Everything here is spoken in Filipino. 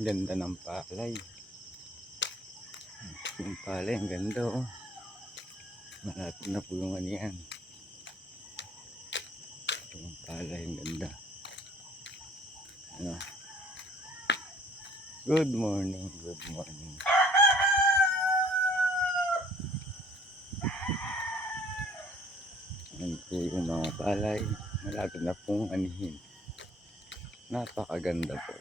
Ganda ng palay. Yung palay, ang ganda oh. Malapit na po yung ano yan. Yung palay, ang ganda. Ano? Good morning, good morning. Yan po yung mga palay. Malapit na pong anihin. Napakaganda po.